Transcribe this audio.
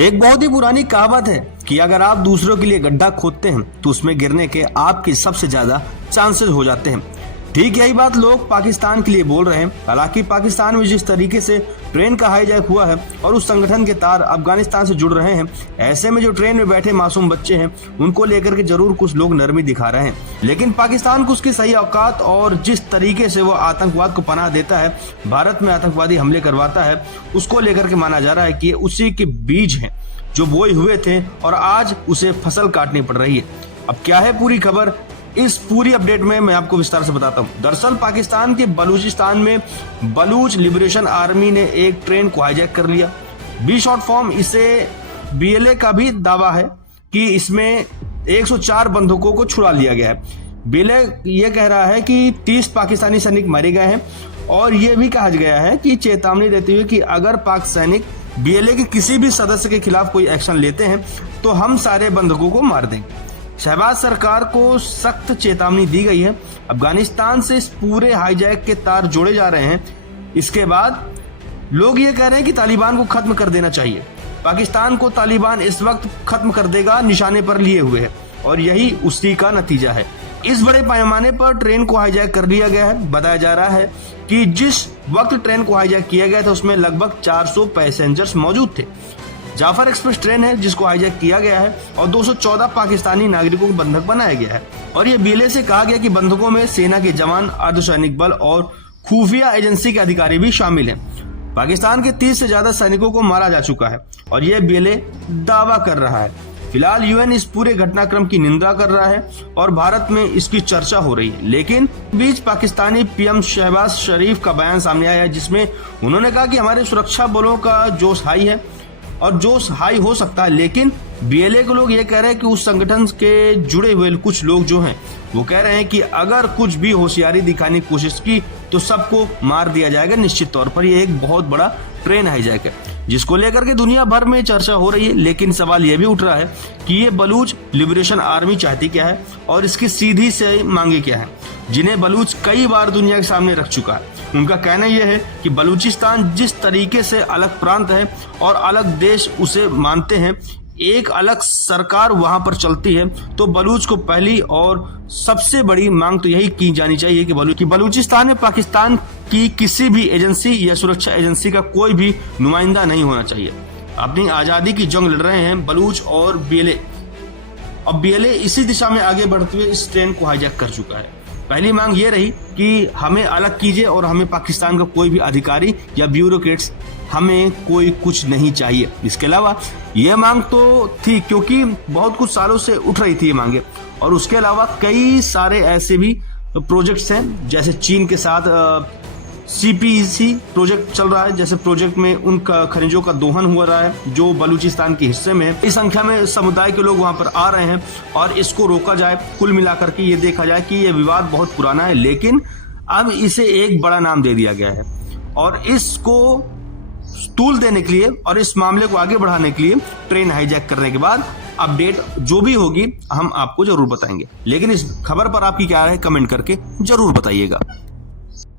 एक बहुत ही पुरानी कहावत है कि अगर आप दूसरों के लिए गड्ढा खोदते हैं तो उसमें गिरने के आपके सबसे ज्यादा चांसेस हो जाते हैं। ठीक यही बात लोग पाकिस्तान के लिए बोल रहे हैं। हालांकि पाकिस्तान में जिस तरीके से ट्रेन का हाईजैक हुआ है और उस संगठन के तार अफगानिस्तान से जुड़ रहे हैं, ऐसे में जो ट्रेन में बैठे मासूम बच्चे हैं उनको लेकर के जरूर कुछ लोग नरमी दिखा रहे हैं, लेकिन पाकिस्तान को उसकी सही औकात और जिस तरीके से वो आतंकवाद को पनाह देता है, भारत में आतंकवादी हमले करवाता है, उसको लेकर के माना जा रहा है कि उसी के बीज हैं जो बोए हुए थे और आज उसे फसल काटनी पड़ रही है। अब क्या है पूरी खबर, इस पूरी अपडेट में मैं आपको विस्तार से बताता हूं। दरअसल पाकिस्तान के बलूचिस्तान में बलूच लिबरेशन आर्मी ने एक ट्रेन को हाईजैक कर लिया। बी शॉर्ट फॉर्म इसे BLA का भी दावा है कि इसमें 104 बंधुकों को छुड़ा लिया गया है। BLA ये कह रहा है कि 30 पाकिस्तानी सैनिक मारे गए हैं और ये भी कहा गया है कि चेतावनी देते हुए कि अगर पाक सैनिक BLA के किसी भी सदस्य के खिलाफ कोई एक्शन लेते हैं तो हम सारे बंधकों को मार देंगे। शहबाज सरकार को सख्त चेतावनी दी गई है। अफगानिस्तान से इस पूरे हाईजैक के तार जोड़े जा रहे हैं। इसके बाद लोग ये कह रहे हैं कि तालिबान को खत्म कर देना चाहिए। पाकिस्तान को तालिबान इस वक्त खत्म कर देगा निशाने पर लिए हुए है और यही उसी का नतीजा है। इस बड़े पैमाने पर ट्रेन को हाईजैक कर लिया गया है। बताया जा रहा है कि जिस वक्त ट्रेन को हाईजैक किया गया था उसमें लगभग 400 पैसेंजर्स मौजूद थे। जाफर एक्सप्रेस ट्रेन है जिसको हाईजैक किया गया है और 214 पाकिस्तानी नागरिकों को बंधक बनाया गया है और ये BLA से कहा गया कि बंधकों में सेना के जवान, अर्धसैनिक बल और खुफिया एजेंसी के अधिकारी भी शामिल हैं। पाकिस्तान के 30 से ज्यादा सैनिकों को मारा जा चुका है और यह BLA दावा कर रहा है। फिलहाल UN इस पूरे घटनाक्रम की निंदा कर रहा है और भारत में इसकी चर्चा हो रही है, लेकिन बीच पाकिस्तानी PM शहबाज शरीफ का बयान सामने आया है जिसमें उन्होंने कहा कि हमारे सुरक्षा बलों का जोश हाई है और जोश हाई हो सकता है, लेकिन BLA के लोग ये कह रहे हैं कि उस संगठन के जुड़े हुए कुछ लोग जो हैं वो कह रहे हैं कि अगर कुछ भी होशियारी दिखाने की कोशिश की तो सबको मार दिया जाएगा निश्चित तौर पर। ये एक बहुत बड़ा ट्रेन हाईजैक है जिसको लेकर के दुनिया भर में चर्चा हो रही है, लेकिन सवाल ये भी उठ रहा है कि ये बलूच लिबरेशन आर्मी चाहती क्या है और इसकी सीधी से मांगे क्या है, जिन्हें बलूच कई बार दुनिया के सामने रख चुका है। उनका कहना यह है कि बलूचिस्तान जिस तरीके से अलग प्रांत है और अलग देश उसे मानते हैं, एक अलग सरकार वहां पर चलती है, तो बलूच को पहली और सबसे बड़ी मांग तो यही की जानी चाहिए कि बलूचिस्तान में पाकिस्तान की किसी भी एजेंसी या सुरक्षा एजेंसी का कोई भी नुमाइंदा नहीं होना चाहिए। अपनी आजादी की जंग लड़ रहे हैं बलूच और BLA। अब BLA इसी दिशा में आगे बढ़ते हुए इस ट्रेन को हाईजैक कर चुका है। पहली मांग ये रही कि हमें अलग कीजिए और हमें पाकिस्तान का कोई भी अधिकारी या ब्यूरोक्रेट्स, हमें कोई कुछ नहीं चाहिए। इसके अलावा ये मांग तो थी क्योंकि बहुत कुछ सालों से उठ रही थी ये मांगे, और उसके अलावा कई सारे ऐसे भी प्रोजेक्ट्स हैं जैसे चीन के साथ CPEC प्रोजेक्ट चल रहा है, जैसे प्रोजेक्ट में उन खनिजों का दोहन हो रहा है जो बलूचिस्तान के हिस्से में है। इस संख्या में समुदाय के लोग वहां पर आ रहे हैं और इसको रोका जाए। कुल मिलाकर के ये देखा जाए कि ये विवाद बहुत पुराना है, लेकिन अब इसे एक बड़ा नाम दे दिया गया है और इसको तूल देने के लिए और इस मामले को आगे बढ़ाने के लिए ट्रेन हाईजैक करने के बाद अपडेट जो भी होगी हम आपको जरूर बताएंगे। लेकिन इस खबर पर आपकी क्या राय है कमेंट करके जरूर बताइएगा।